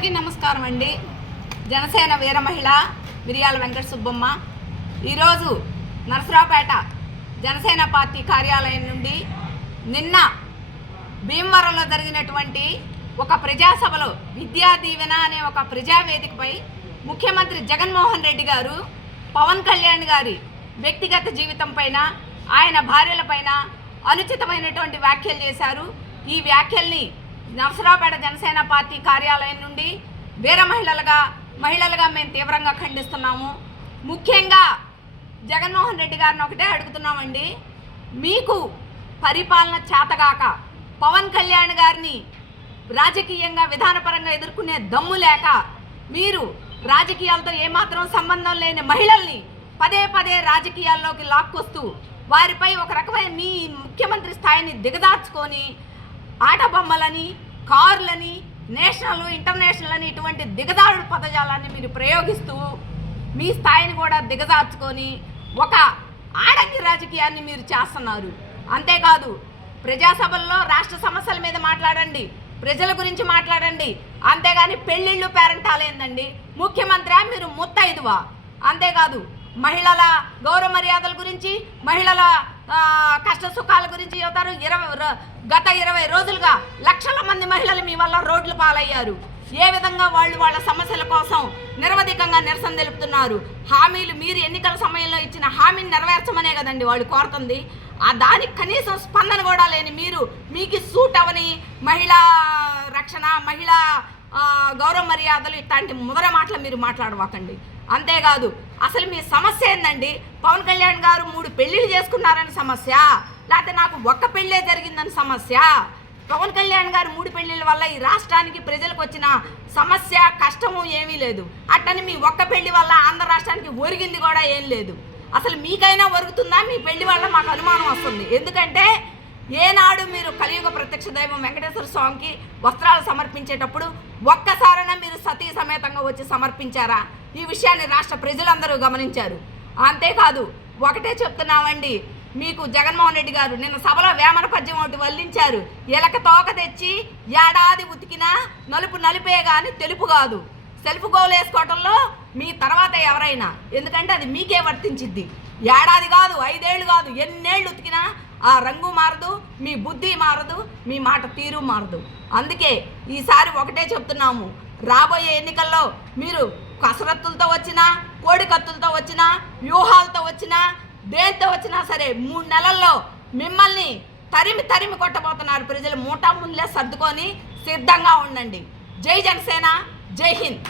అందరికీ నమస్కారం అండి. జనసేన వీర మహిళ మిరియాల వెంకట సుబ్బమ్మ. ఈరోజు నరసరావుపేట జనసేన పార్టీ కార్యాలయం నుండి నిన్న భీమవరంలో జరిగినటువంటి ఒక ప్రజాసభలో విద్యా దీవెన అనే ఒక ప్రజావేదికపై ముఖ్యమంత్రి జగన్మోహన్ రెడ్డి గారు పవన్ కళ్యాణ్ గారి వ్యక్తిగత జీవితం పైన ఆయన భార్యలపైన అనుచితమైనటువంటి వ్యాఖ్యలు చేశారు. ఈ వ్యాఖ్యల్ని నరసరావుపేట జనసేన పార్టీ కార్యాలయం నుండి వీర మహిళలుగా మహిళలుగా మేము తీవ్రంగా ఖండిస్తున్నాము. ముఖ్యంగా జగన్మోహన్ రెడ్డి గారిని ఒకటే అడుగుతున్నామండి. మీకు పరిపాలన చేతగాక పవన్ కళ్యాణ్ గారిని రాజకీయంగా విధానపరంగా ఎదుర్కొనే దమ్ము లేక మీరు రాజకీయాలతో ఏమాత్రం సంబంధం లేని మహిళల్ని పదే పదే రాజకీయాల్లోకి లాక్కొస్తూ వారిపై ఒక రకమైన మీ ముఖ్యమంత్రి స్థాయిని దిగదార్చుకొని ఆట బొమ్మలని కార్లని నేషనల్ ఇంటర్నేషనల్ అని ఇటువంటి దిగదారుడు పదజాలాన్ని మీరు ప్రయోగిస్తూ మీ స్థాయిని కూడా దిగజార్చుకొని ఒక ఆడంగి రాజకీయాన్ని మీరు చేస్తున్నారు. అంతేకాదు ప్రజాసభల్లో రాష్ట్ర సమస్యల మీద మాట్లాడండి ప్రజల గురించి మాట్లాడండి అంతేగాని పెళ్ళిళ్ళు పేరెంటాలేందండి. ముఖ్యమంత్రి మీరు ముత్తైదువా? అంతేకాదు మహిళల గౌరవ మర్యాదల గురించి మహిళల కష్ట సుఖాల గురించి చెబుతారు. ఇరవై గత ఇరవై రోజులుగా లక్షల మంది మహిళలు మీ వల్ల రోడ్లు పాలయ్యారు. ఏ విధంగా వాళ్ళు వాళ్ళ సమస్యల కోసం నిరవధికంగా నిరసన తెలుపుతున్నారు. హామీలు మీరు ఎన్నికల సమయంలో ఇచ్చిన హామీని నెరవేర్చమనే కదండి వాళ్ళు కోరుతుంది. ఆ దానికి కనీసం స్పందన కూడా లేని మీరు మీకు సూట్ అవని మహిళా రక్షణ మహిళా గౌరవ మర్యాదలు ఇట్లాంటి ముదర మాటలు మీరు మాట్లాడవాకండి. అంతేకాదు అసలు మీ సమస్య ఏందండి? పవన్ కళ్యాణ్ గారు మూడు పెళ్ళిళ్ళు చేసుకున్నారని సమస్య లేకపోతే నాకు ఒక్క పెళ్ళే జరిగిందని సమస్య. పవన్ కళ్యాణ్ గారు మూడు పెళ్ళిళ్ళ వల్ల ఈ రాష్ట్రానికి ప్రజలకు వచ్చిన సమస్య కష్టము ఏమీ లేదు. అట్టని మీ ఒక్క పెళ్ళి వల్ల ఆంధ్ర రాష్ట్రానికి ఒరిగింది కూడా ఏం లేదు. అసలు మీకైనా ఒరుగుతుందా? మీ పెళ్ళి వల్ల మాకు అనుమానం వస్తుంది. ఎందుకంటే ఏనాడు మీరు కలియుగ ప్రత్యక్ష దైవం వెంకటేశ్వర స్వామికి వస్త్రాలు సమర్పించేటప్పుడు ఒక్కసారైనా మీరు సతీ సమేతంగా వచ్చి సమర్పించారా? ఈ విషయాన్ని రాష్ట్ర ప్రజలందరూ గమనించారు. అంతేకాదు ఒకటే చెప్తున్నామండి. మీకు జగన్మోహన్ రెడ్డి గారు నిన్న సభలో వేమన పద్యం ఒకటి వల్లించారు. ఎలక తోక తెచ్చి ఏడాది ఉతికినా నలుపు నలిపే కానీ తెలుపు కాదు. సెల్ఫ్ గోల్ వేసుకోవటంలో మీ తర్వాత ఎవరైనా. ఎందుకంటే అది మీకే వర్తించిద్ది. ఏడాది కాదు ఐదేళ్ళు కాదు ఎన్నేళ్ళు ఉతికినా ఆ రంగు మారదు మీ బుద్ధి మారదు మీ మాట తీరు మారదు. అందుకే ఈసారి ఒకటే చెప్తున్నాము. రాబోయే ఎన్నికల్లో మీరు కసరత్తులతో వచ్చినా కోడి కత్తులతో వచ్చినా వ్యూహాలతో వచ్చినా దేంతో వచ్చినా సరే మూడు నెలల్లో మిమ్మల్ని తరిమి తరిమి కొట్టబోతున్నారు ప్రజలు. మూటా ముందులే సర్దుకొని సిద్ధంగా ఉండండి. జై జనసేన జై హింద్.